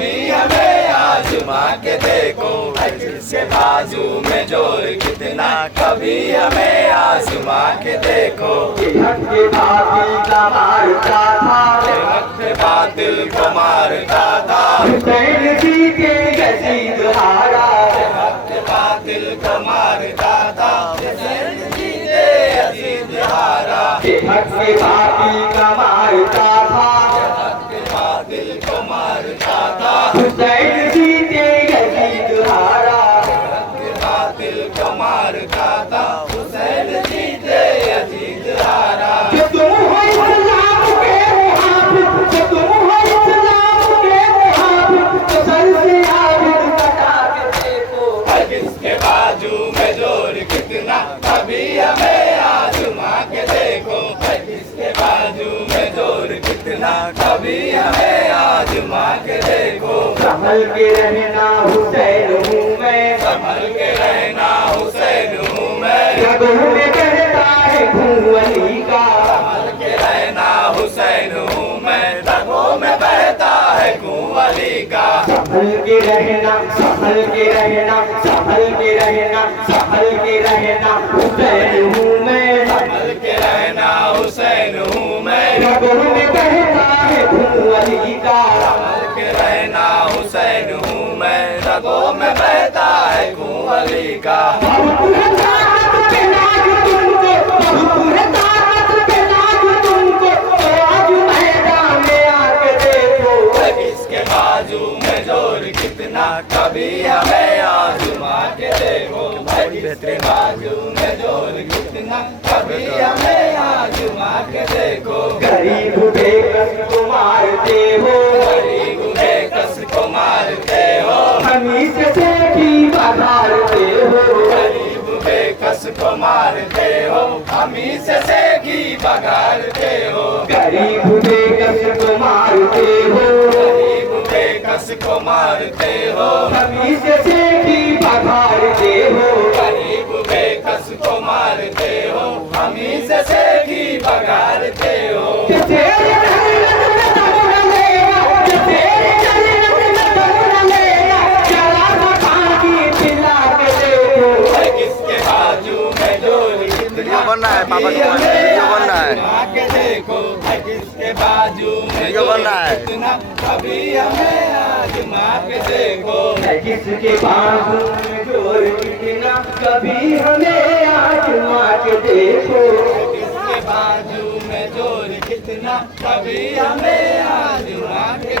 कभी हमें आजमा के देखो, जिसके बाजू में जोर कितना, कभी हमें आजमा के देखो। हक के बातिल का मारता था, हक के बातिल को मारता था, हुसैन जी के यजीद हारा। हक के बातिल को मारता था, हुसैन जी के यजीद हारा। हक के बातिल का मारता था, हक के बातिल को मारता था, हुसैन जी के यजीद हारा। हक के बातिल को मारता था, हुसैन जी के यजीद हारा। जो तुम हो इस्लाम के मुहाफिज, जो तुम हो इस्लाम के मुहाफिज, तो सर से आबिद कटा के देखो। किसके बाजू में जोर कितना, कभी हमें आजमा के देखो। किसके बाजू में जोर कितना, कभी हमें आजमा के देखो। संभल के रहना हुसैन हूँ मैं, संभल के रहना हुसैन हूँ मैं, रगों में कहता है खून अली का। संभल के रहना हुसैन हूँ मैं, रगों में बहता है खून अली का। संभल के रहना, संभल के रहना, संभल के रहना, संभल के रहना हुसैन हूँ मैं, संभल के रहना हुसैन हूँ मैं, रगों में कहता है खून अली का। संभल के रहना हुसैन हूँ मैं, रगों में बहता है खून अली का। बहुत है ताकत के नाज तुमको, बहुत है ताकत के नाज तुमको, तो आज मैदान में आके देखो। किसके बाजू में जोर कितना, कभी हमें आजमा के देखो। किसके बाजू में जोर कितना, कभी हमें आजमा के देखो। गरीब बेकस को मारते हो, गरीब बेकस को मारते हो, हमीज से भी बघारते हो। गरीब बेकस को मारते हो, हमीज से घी बगाड़ते हो। गरीब बेकस को मारते हो, गरीब बेकस को मारते हो, हमीज से भी बघारते हो। गरीब बेकस को मारते हो, हमीज से घी बगाड़ते हो। तेरे जन्नत में दम न लेगा, तेरे जन्नत में दम न लेगा, जरा सा खाकी पिला के देखो। किसके बाजू में जोर कितना, बन रहा है, पापा कभी का हमें वीडियो बन रहा है। आजमा के देखो। किसके बाजू में वीडियो बन रहा है। कितना, कभी हमें आजमा के देखो। किसके बाजू में जोर कितना, कभी हमें आजमा के देखो। किसके बाजू में जोर कितना, कभी हमें आजमा के